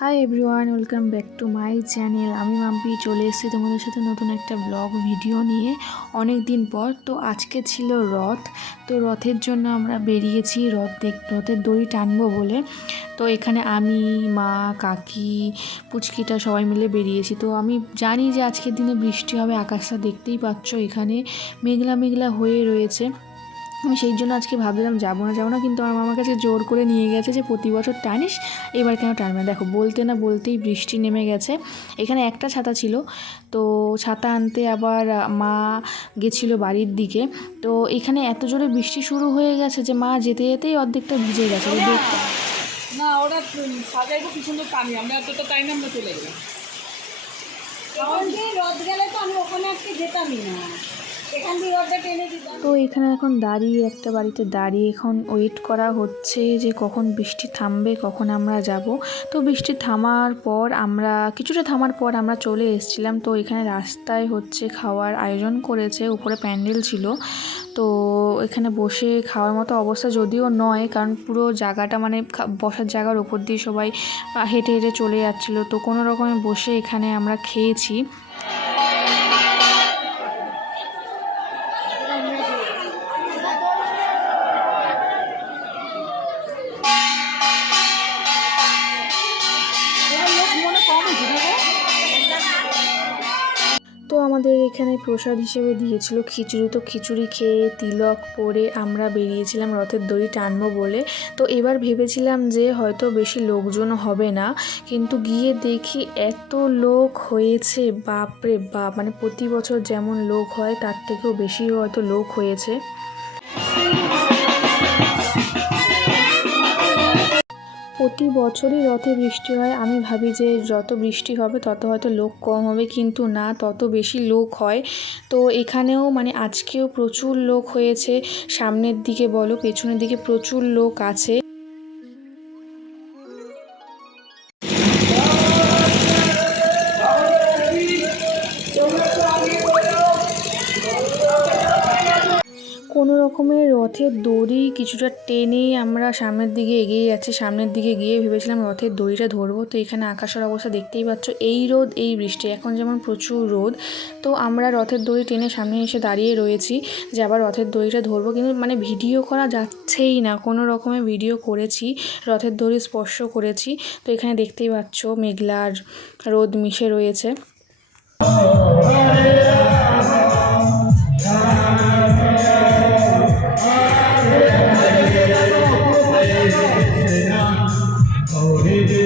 Hi everyone welcome back to my channel আমি মাম্পি চলে এসেছি তোমাদের সাথে নতুন একটা ব্লগ ভিডিও নিয়ে। অনেক দিন পর, তো আজকে ছিল রথ। তো রথের জন্য আমরা বেরিয়েছি, রথ দেখ, রথের দড়ি টানবো বলে। তো এখানে আমি, মা, কাকি, পুচকিটা সবাই মিলে বেরিয়েছি। তো আমি জানি যে আজকের দিনে বৃষ্টি হবে, আকাশটা দেখতেই পাচ্ছ এখানে। মেঘলা মেঘলা হয়ে রয়েছে। আমি সেই জন্য আজকে ভাবলাম যাব না যাব না কিন্তু আমার মামার কাছে জোর করে নিয়ে গেছে যে প্রতি বছর টানিস এবার কেন টানবে না? দেখো বলতে না বলতেই বৃষ্টি নেমে গেছে। এখানে একটা ছাতা ছিল তো ছাতা আনতে আবার মা গেছিল বাড়ির দিকে। তো এখানে এত জোরে বৃষ্টি শুরু হয়ে গেছে যে মা যেতে যেতেই অর্ধেকটা ভিজে গেছে। না ওরা সাজাইবো কি সুন্দর টানি আমরা এতটা টাইম আমরা চলে গেলাম রথ গেলে তো আমি ওখানে আজকে যেতামই না। তো এখানে এখন দাঁড়িয়ে, একটা বাড়িতে দাঁড়িয়ে এখন ওয়েট করা হচ্ছে যে কখন বৃষ্টি থামবে, কখন আমরা যাব। তো বৃষ্টি থামার পর আমরা, কিছুটা থামার পর আমরা চলে এসেছিলাম। তো এখানে রাস্তায় হচ্ছে খাওয়ার আয়োজন করেছে, উপরে প্যান্ডেল ছিল। তো এখানে বসে খাওয়ার মতো অবস্থা যদিও নয়, কারণ পুরো জায়গাটা মানে বসার জায়গার ওপর দিয়ে সবাই হেঁটে হেঁটে চলে যাচ্ছিল। তো কোনো রকমে বসে এখানে আমরা খেয়েছি। আমাদের এখানে প্রসাদ হিসেবে দিয়েছিল খিচুড়ি। তো খিচুড়ি খেয়ে তিলক পরে আমরা বেরিয়েছিলাম রথের দড়ি টানবো বলে। তো এবার ভেবেছিলাম যে হয়তো বেশি লোকজন হবে না। কিন্তু গিয়ে দেখি এত লোক হয়েছে, বাপরে বাপ! মানে প্রতি বছর যেমন লোক হয়, তার থেকেও বেশি হয়তো লোক হয়েছে। প্রতি বছরই রথে বৃষ্টি হয়। আমি ভাবি যে যত বৃষ্টি হবে, তত হয়তো লোক কম হবে, কিন্তু না, তত বেশি লোক হয়। তো এখানেও মানে আজকেও প্রচুর লোক হয়েছে। সামনের দিকে বলো, পেছনের দিকে প্রচুর লোক আছে। রকমের রথের দড়ি কিছুটা টেনে আমরা সামনের দিকে এগিয়ে যাচ্ছি। সামনের দিকে গিয়ে ভেবেছিলাম রথের দড়িটা ধরবো। তো এখানে আকাশের অবস্থা দেখতেই পাচ্ছ, এই রোদ, এই বৃষ্টি। এখন যেমন প্রচুর রোদ, তো আমরা রথের দড়ি টেনে সামনে এসে দাঁড়িয়ে রয়েছি যে আবার রথের দড়িটা ধরবো। কিন্তু মানে ভিডিও করা যাচ্ছেই না, কোনো রকমের ভিডিও করেছি, রথের দড়ি স্পর্শ করেছি। তো এখানে দেখতেই পাচ্ছ, মেঘলার রোদ মিশে রয়েছে। Amen.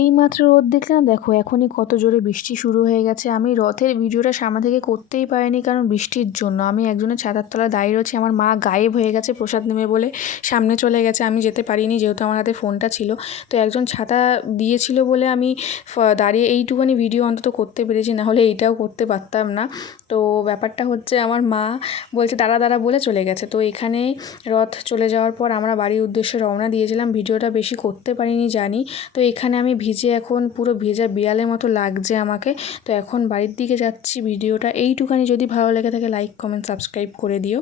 এই মাত্র রোদ দেখলে না দেখো, এখনই কত জোরে বৃষ্টি শুরু হয়ে গেছে। আমি রথের ভিডিওটা সামনে থেকে করতেই পারিনি কারণ বৃষ্টির জন্য। আমি একজনের ছাতার তলায় দাঁড়িয়ে রয়েছি, আমার মা গায়েব হয়ে গেছে, প্রসাদ নেবে বলে সামনে চলে গেছে। আমি যেতে পারিনি যেহেতু আমার হাতে ফোনটা ছিল। তো একজন ছাতা দিয়েছিল বলে আমি দাঁড়িয়ে এইটুখানি ভিডিও অন্তত করতে পেরেছি না হলে এইটাও করতে পারতাম না। তো ব্যাপারটা হচ্ছে আমার মা বলছে, দাঁড়া দাঁড়া বলে চলে গেছে। তো এখানে রথ চলে যাওয়ার পর আমরা বাড়ির উদ্দেশ্যে রওনা দিয়েছিলাম। ভিডিওটা বেশি করতে পারিনি জানি। তো এখানে আমি ভিজে এখন পুরো ভেজা বিড়ালের মতো লাগছে আমাকে। তো এখন বাড়ির দিকে যাচ্ছি, ভিডিওটা এইটুখানি। যদি ভালো লেগে থাকে লাইক কমেন্ট সাবস্ক্রাইব করে দিও।